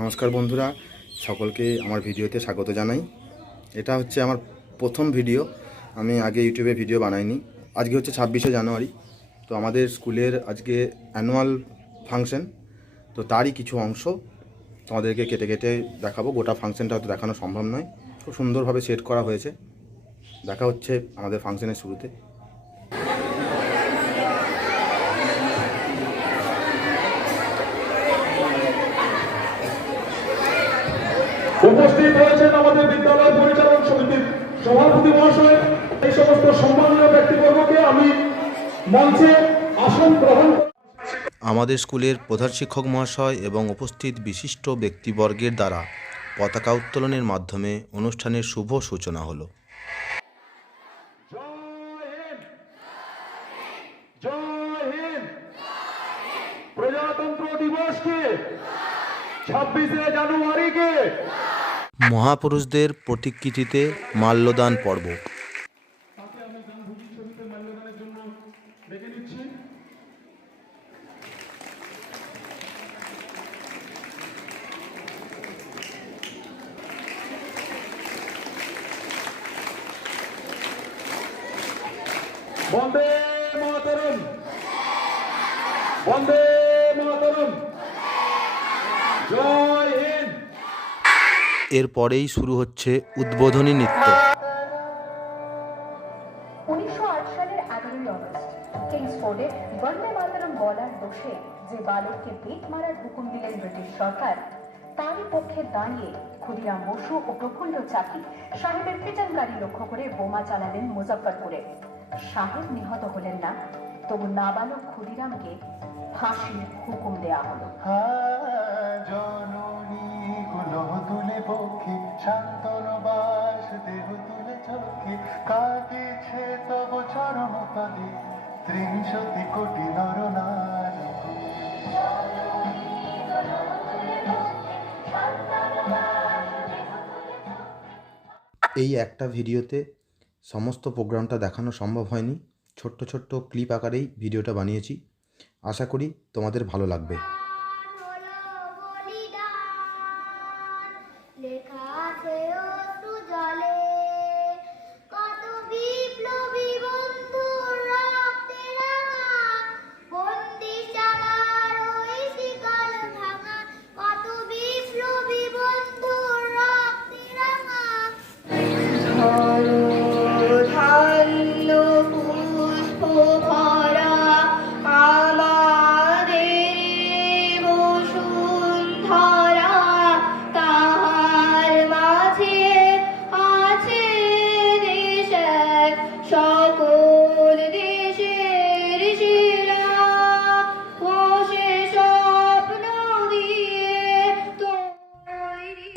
নমস্কার বন্ধুরা, সকলকে আমার ভিডিওতে স্বাগত জানাই। এটা হচ্ছে আমার প্রথম ভিডিও। আমি আগে ইউটিউবে ভিডিও বানাইনি। আজকে হচ্ছে 26শে জানুয়ারি। তো আমাদের স্কুলের আজকে অ্যানুয়াল ফাংশন, তো তারই কিছু অংশ তোমাদেরকে কেটে কেটে দেখাবো। গোটা ফাংশনটা হয়তো দেখানো সম্ভব নয়, খুব সুন্দরভাবে সেট করা হয়েছে। দেখা হচ্ছে আমাদের ফাংশনের শুরুতে। উপস্থিত হয়েছেন আমাদের বিদ্যালয় পরিচালন সমিতির সভাপতি মহাশয়। এই সমস্ত সম্মানীয় ব্যক্তিবর্গকে আমি মঞ্চে আসন গ্রহণ। আমাদের স্কুলের প্রধান শিক্ষক মহাশয় এবং উপস্থিত বিশিষ্ট ব্যক্তিবর্গের দ্বারা পতাকা উত্তোলনের মাধ্যমে অনুষ্ঠানের শুভ সূচনা হলো। জয় হিন্দ। প্রজাতন্ত্র দিবসকে 26শে জানুয়ারিকে মহাপুরুষদের প্রতিকৃতিতে মাল্যদান পর্ব। তাকে আমি গান্ধীজি ছবিতে মাল্যদানের জন্য ডেকে নিচ্ছি। বন্দে মাতরম, বন্দে মাতরম, জয় হিন্দ। এরপরেই শুরু হচ্ছে উদ্বোধনী নৃত্য। 1908 সালের 11ই অগস্ট কিংসফোর্ডে বন্দে মাতরম বলার দোষে যে বালককে বেত মারার হুকুম দিলেন ব্রিটিশ সরকার, তারই পক্ষে দাঁড়িয়ে ক্ষুদিরাম বসু ও প্রফুল্ল চাকি সাহেবের পিটনকারী লক্ষ্য করে বোমা চালালেন মুজফ্ফরপুরে। সাহেব নিহত হলেন না, তবু নাবালক ক্ষুদিরামকে ফাঁসির হুকুম দেয়া হলো। জননী গুলো তুলে পক্ষে শান্তনবাস দেহ তুলে চোখে কাঁদিছে তব চরণ তলে 63 কোটি নরনারী। এই একটা ভিডিওতে সমস্ত প্রোগ্রামটা দেখানো সম্ভব হয়নি। ছোট্ট ছোট্ট ক্লিপ আকারেই ভিডিওটা বানিয়েছি। আশা করি তোমাদের ভালো লাগবে।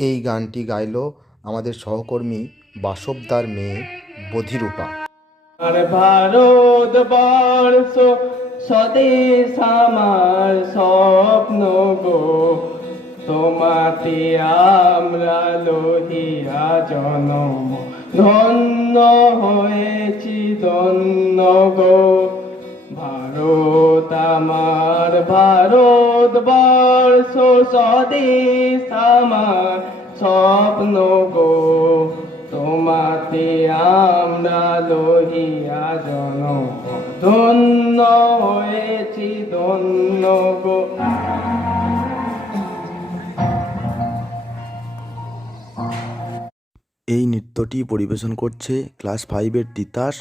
এই গানটি গাইল আমাদের সহকর্মী বাসবদার মেয়ে বধিরূপা। আর ভারতবর্ষ স্বদেশ আমার স্বপ্ন গো, তোমাতে আমরা লহিয়া জনম ধন্য হয়েছি ধন্য গো। ভারত আমার ভারতবর্ষ স্বদেশ আমার স্বপ্ন গো, তোমাতে আমরা লহিয়া জনম ধন্য হয়েছি ধন্য গো। এই নৃত্যটি পরিবেশন করছে ক্লাস 5-এর তিতাস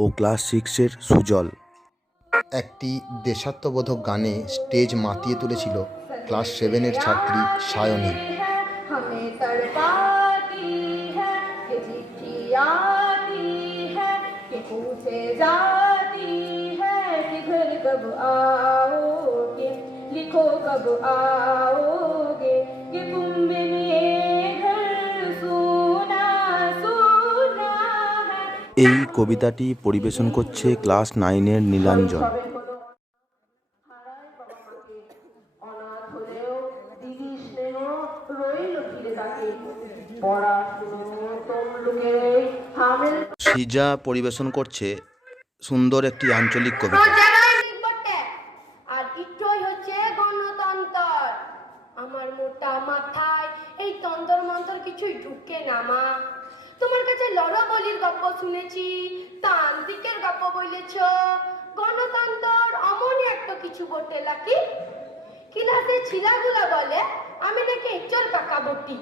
ও ক্লাস 6-এর সুজল। একটি দেশাত্মবোধক গানে স্টেজ মাতিয়ে তুলেছিল ক্লাস 7-এর ছাত্রী সায়নী। এই কবিতাটি পরিবেশন করছে ক্লাস 9-এর নীলাঞ্জন। সিজা পরিবেশন করছে সুন্দর একটি আঞ্চলিক কবিতা। আর ইচ্ছাই হচ্ছে গণতন্ত্র। আমার আমার মোটা মাথায় এই তন্তর মন্তর কিছুই ঢুকে না মা। তোমার কাছে লড়বলির গপ্প শুনেছি, তান্ত্রিকের গপ্প বলেছ, গণতন্ত্র অমনই একটা কিছু বটে নাকি? ক্লাসে ছিলাগুলা বলে আমি নাকি এচর পাকা বটি,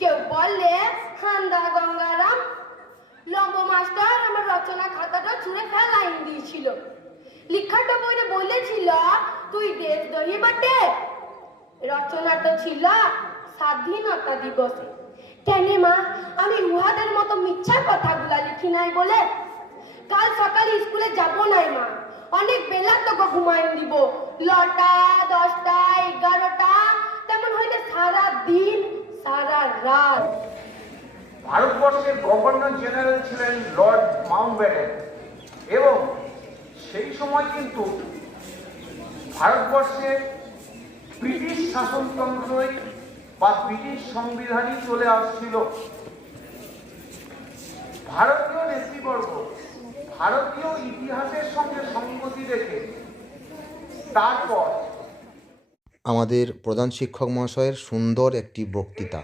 কেউ বলে হান্দা গঙ্গারাম। লম্ব মাস্টার আমার রচনা খাতাটা ছুঁড়ে ফেলাইন দিয়েছিল। লিখাটা বইরে বলেছিল তুই দেশদ্রোহী বটে। রচনাটা ছিল স্বাধীনতা দিবসে। কেন মা আমি উহাদের মতো মিথ্যা কথাগুলা লিখি নাই বলে? কাল সকালে স্কুলে যাব নাই মা, অনেক বেলা তোকে ঘুমাইন দিব, 9টা 10টা 11টা, তেমন হইলে সারা দিন সারা রাত। ভারতবর্ষের গভর্নর জেনারেল ছিলেন লর্ড মাউন্টব্যাটেন এবং সেই সময় কিন্তু ভারতবর্ষে ব্রিটিশ শাসনতন্ত্রই বা ব্রিটিশ সংবিধানই চলে আসছিল। ভারতীয় নেতৃবর্গ ভারতীয় ইতিহাসের সঙ্গে সঙ্গতি রেখে তারপর আমাদের প্রধান শিক্ষক মহাশয়ের সুন্দর একটি বক্তৃতা।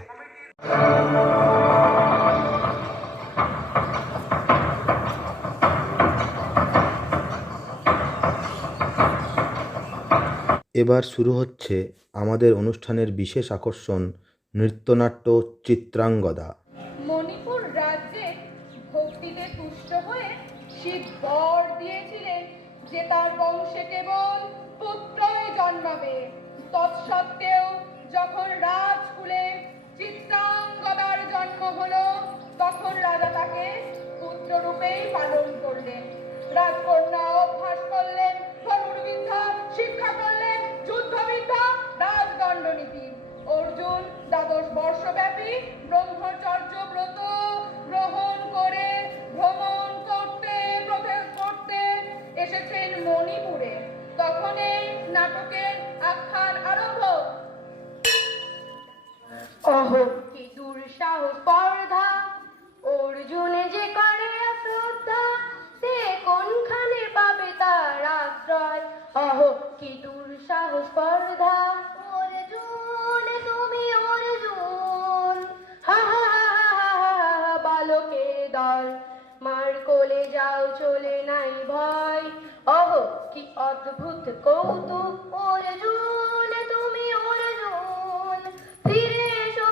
এবার শুরু হচ্ছে আমাদের অনুষ্ঠানের বিশেষ আকর্ষণ, নৃত্যনাট্য চিত্রাঙ্গদা। মণিপুর রাজ্যে ভক্তিতে তুষ্ট হয়ে শিব বর দিয়েছিলেন যে তার বংশে কেবল পুত্রই জন্মাবে। তৎসত্ত্বেও যখন রাজকুলে চিত্রাঙ্গদার জন্ম হলো, তখন রাজা তাকে পুত্ররূপেই পালন করলেন। রাজকন্যা অভ্যাস করলেন ধনুর্বিদ্যা, শিক্ষা করলেন যুদ্ধবিদ্যা, রাজদণ্ডনীতি। অর্জুন 12 বর্ষব্যাপী ব্রহ্মচর্য ব্রত গ্রহণ করে ভ্রমণ করতে এসেছেন মণিপুরে। তখন এই নাটকের আখ্যান আরম্ভ। অহ কি দুঃসাহস স্পর্ধা, অর্জুনে যে করে শ্রদ্ধা, সে কোনখানে পাবে তার আশ্রয়। অহ কি দুঃসাহস স্পর্ধা, অর্জুন তুমি অর্জুন, হা হা হা হা হা হা, বালকের দল মার কোলে যাও চলে নাই ভয়। অহ কি অদ্ভুত কৌতুক, অর্জুন তুমি অর্জুন, ফিরে এসো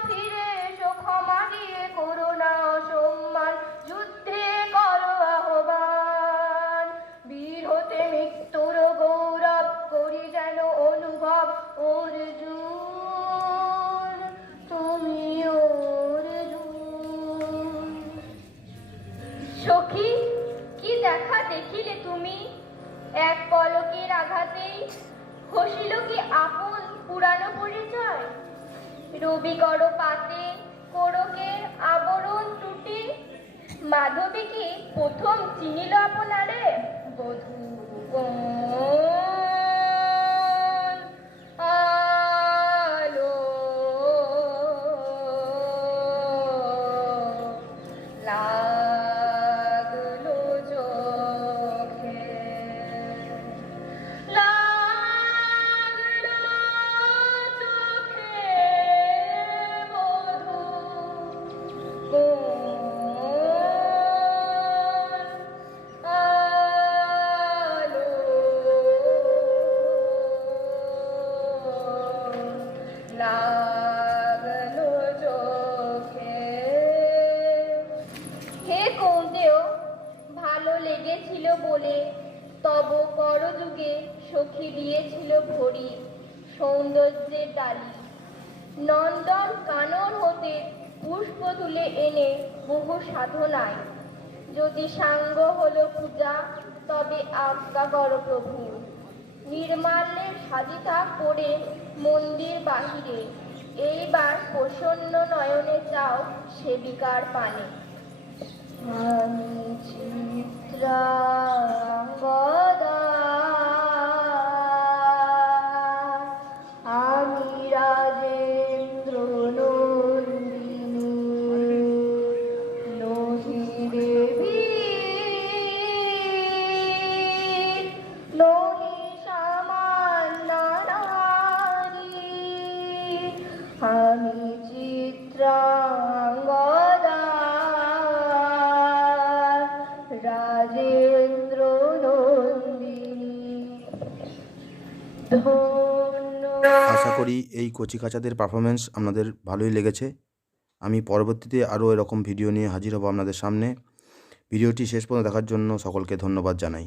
ক্ষমা দিয়ে করো না অসম্মান, যুদ্ধে করো আহ্বান, বীর হতে মৃত্যুর গৌরব করি যেন অনুভব। অর্জুন তুমি অর্জুন। সখী কি দেখা দেখিলে তুমি, এক পলকের আঘাতেই খসিল কি আপন পুরানো পরিচয়। রবি করো পাতে কোরকের আবরণ ত্রুটি, মাধবী কি প্রথম চিনিল আপনারে। বধূ আলো লাগলো চোখে, লাগলো চোখে বধূ আলো লাগলো চোখে। হে কৌন্তেয়, ভালো লেগেছিল বলে তব করযুগে সখী দিয়েছিল ভরি সৌন্দর্যের ডালি। নন্দন কানন হতে পুষ্প তুলে এনে বহু সাধনায়, যদি সাঙ্গ হলো পূজা তবে আজ্ঞা কর প্রভু। নির্মাল্যের সাজিতা করে মন্দির বাহিরে, এইবার প্রসন্ন নয়নে চাও সেবিকার পানে। আমি চিত্রাঙ্গদা, আমি রাজেন্দ্র নন্দিনী, নহি দেবী নহি সামান্য নারী, আমি চিত্রাঙ্গদা রাজেন্দ্র নন্দিনী ধন্য। আশা করি এই কচিকাচাদের পারফরমেন্স আপনাদের ভালোই লেগেছে। আমি পরবর্তীতে আরও এরকম ভিডিও নিয়ে হাজির হব আপনাদের সামনে। ভিডিওটি শেষ পর্যন্ত দেখার জন্য সকলকে ধন্যবাদ জানাই।